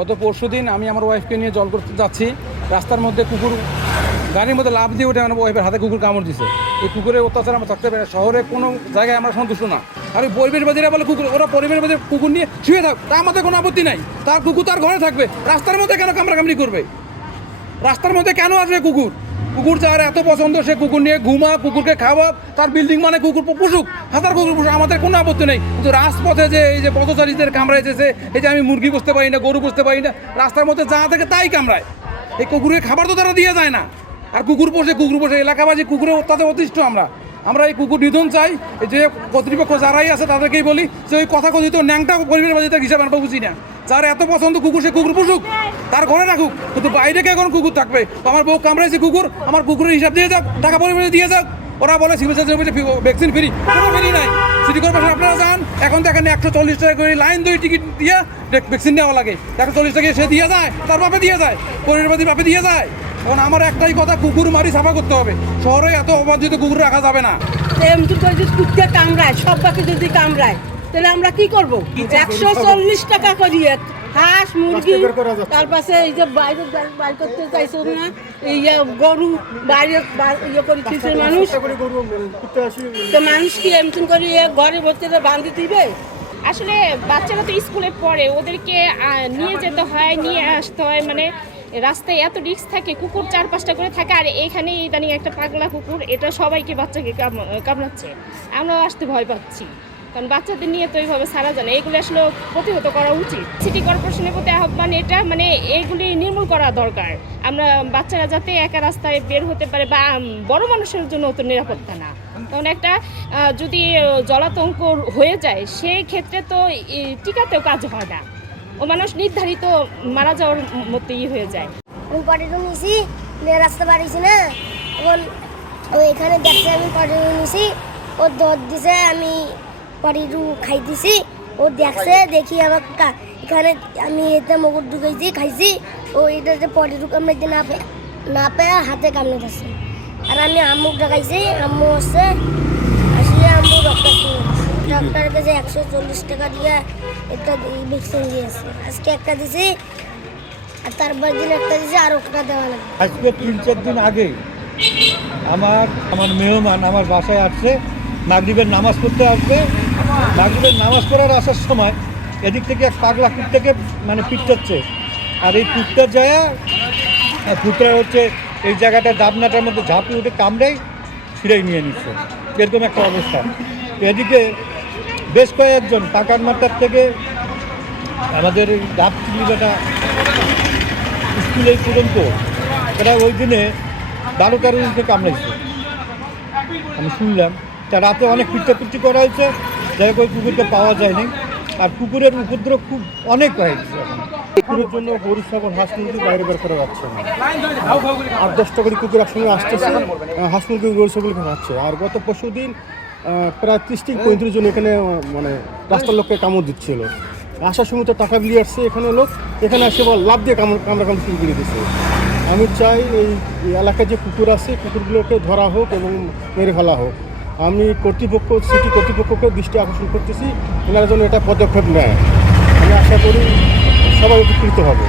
গত পরশুদিন আমি আমার ওয়াইফকে নিয়ে জল করতে যাচ্ছি, রাস্তার মধ্যে কুকুর গাড়ির মধ্যে লাফ দিয়ে উঠে আমার ওয়াইফের হাতে কুকুর কামড় দিছে। এই কুকুরের অত্যাচার আমরা থাকতে পারি না, শহরে কোনো জায়গায় আমরা সন্তুষ্ট না। আর এই পরিবেশবাদীরা বলে কুকুর, ওরা পরিবেশবাদী কুকুর নিয়ে শুয়ে থাক, তা আমাদের কোনো আপত্তি নাই। তার কুকুর তার ঘরে থাকবে, রাস্তার মধ্যে কেন কামড়াকামড়ি করবে? রাস্তার মধ্যে কেন আসবে কুকুর? কুকুর যার এত পছন্দ সে কুকুর নিয়ে ঘুমা, কুকুরকে খাওয়া, তার বিল্ডিং মানে কুকুর পুষুক, হাজার কুকুর পুষুক, আমাদের কোনো আপত্তি নেই। কিন্তু রাজপথে যে এই যে পথচারীদের কামড়াইছে, এই যে আমি মুরগি বসতে পারি না, গরু বসতে পারি না, রাস্তার মধ্যে যা থেকে তাই কামড়ায়। এই কুকুরের খাবার তো তারা দিয়ে যায় না, আর কুকুর পোষে এলাকাবাসী কুকুরের অত্যাচার অতিষ্ঠ। আমরা এই কুকুর নিধন চাই। যে কর্তৃপক্ষ যারাই আছে তাদেরকেই বলি যে ওই কথা কথিত ন্যাংটা পরিবেশবাদীদের হিসাবে আমরা বুঝি না। যার এত পছন্দ কুকুর সে কুকুর পুষুক, তার ঘরে রাখুক, কিন্তু বাইরে কে কোনো কুকুর থাকবে? আমার বউ কামড়াইছে কুকুর, আমার কুকুরের হিসাব দিয়ে যাক, টাকা পরিমাণে দিয়ে যাক। ওরা বলে সিভিল সার্ভিসে ভ্যাকসিন ফ্রি, কোনো ফ্রি নাই। সিটি কর্পোরেশন আপনারা যান, এখন দেখেন 140 টাকা করে লাইন ধরে টিকিট দিয়ে ভ্যাকসিন নেওয়া লাগে। 140 টাকা সে দিয়ে যায়, তার বাপে দিয়ে যায়, পরিবারবাদী বাপে দিয়ে যায়। এখন আমার একটাই কথা, কুকুর মারি সাফা করতে হবে। শহরে এত অবাধিত কুকুর রাখা যাবে না। কুত্তে কামড়ায়, সব বাকি যদি কামড়ায় তাহলে আমরা কি করবো? 140 টাকা করিয়ে হাঁস মুরগি, তার পাশে এই যে বাইরে বাইর করতে চাইছে না, এই গরু বাইরে ইয়ে করে দিচ্ছে মানুষ। তো মানুষ কি এমন করে ঘরে ভর্তি বাঁধি দিবে? আসলে বাচ্চারা তো স্কুলে পড়ে, ওদেরকে নিয়ে যেতে হয়, নিয়ে আসতে হয়, মানে রাস্তায় এত রিস্ক থাকে, কুকুর 4-5টা করে থাকে। আর এখানে ইদানিং একটা পাগলা কুকুর, এটা সবাইকে বাচ্চাকে কামড়াচ্ছে। আমরাও আসতে ভয় পাচ্ছি, কারণ বাচ্চাদের নিয়ে তো এইভাবে ছাড়া যায় না। এগুলো আসলে প্রতিহত করা উচিত। সিটি কর্পোরেশনের প্রতি আহ্বান এটা, মানে এগুলি নির্মূল করা দরকার। আমরা বাচ্চারা যাতে একা রাস্তায় বের হতে পারে, বা বড় মানুষের জন্য তো নিরাপত্তা না। তখন একটা যদি জলাতঙ্ক হয়ে যায়, সেই ক্ষেত্রে তো টিকাতেও কাজ হয় না, ও মানুষ নির্ধারিত মারা যাওয়ার মতোই হয়ে যায়। আমি পটেটো নিয়েছি, রাস্তা বাড়িয়েছি না, এখন এখানে দেখছে আমি পটেটো নিয়েছি, ও দৌড় দিছে, আমি পটেটো খাই দিছি, ও দেখছে, দেখি আমার এখানে আমি এতে মুকুট ঢুকেছি, খাইছি, ও এটাতে পটেটো কামড়াইতে না পেয়ে হাতে কামড়ে দিচ্ছে। আর আমি আম্মুক দেখাইছি, আম্মু হচ্ছে আসলে আম্মু ডক্টরের কাছে 140 টাকা দিয়ে একটা ভ্যাকসিন দিয়েছে। আজকে একটা দিছি, আর তারপর দিন একটা দিছি, আর একটা দেওয়া লাগবে। আজকে 3-4 দিন আগে আমার মেহমান আমার বাসায় আসছে, মাগরিবের নামাজ পড়তে আসবে। মাগরিবের নামাজ পড়ার আসার সময় এদিক থেকে এক পাগলা কুত্তাকে মানে পিটাচ্ছে, আর এই কুত্তার যায় কুত্তা হচ্ছে এই জায়গাটা দাবনাটার মধ্যে ঝাঁপে উঠে কামড়াই ছিঁড়াই নিয়ে নিচ্ছে, এরকম একটা অবস্থা। এদিকে বেশ কয়েকজন পাকার মাথার থেকে আমাদের এই ডাব চিলিকাটা স্কুলে পর্যন্ত এরা ওই দিনে 12-13 দিনকে কামড়াইছে, আমি শুনলাম। তা রাতে অনেক পিটাপিটি করা হয়েছে, যাই হোক ওই কুকুরকে পাওয়া যায়নি। আর কুকুরের উপদ্রব খুব অনেক হয়েছে এখন। কুকুরের জন্য গরু ছাগল হাঁস মুরগি বাইরে বের করা যাচ্ছে না। 8-10টা করে কুকুর একসঙ্গে আসতেছে, হাঁস মুরগি গরু ছাগলকে খাচ্ছে। আর গত পরশুদিন প্রায় 30-35 জন এখানে মানে রাস্তার লোককে কামড় দিচ্ছিল। আসার সময় তো টাকা বিলিয়ে আসছে এখানে লোক, এখানে এসে লাভ দিয়ে কামড়া শুরু করে দিচ্ছে। আমি চাই এই এলাকায় যে কুকুর আছে কুকুরগুলোকে ধরা হোক এবং মেরে ফেলা হোক। আমি সিটি কর্তৃপক্ষকে দৃষ্টি আকর্ষণ করতেছি, এনারা যেন এটা পদক্ষেপ নেয়। আমি আশা করি সবাই উপকৃত হবে।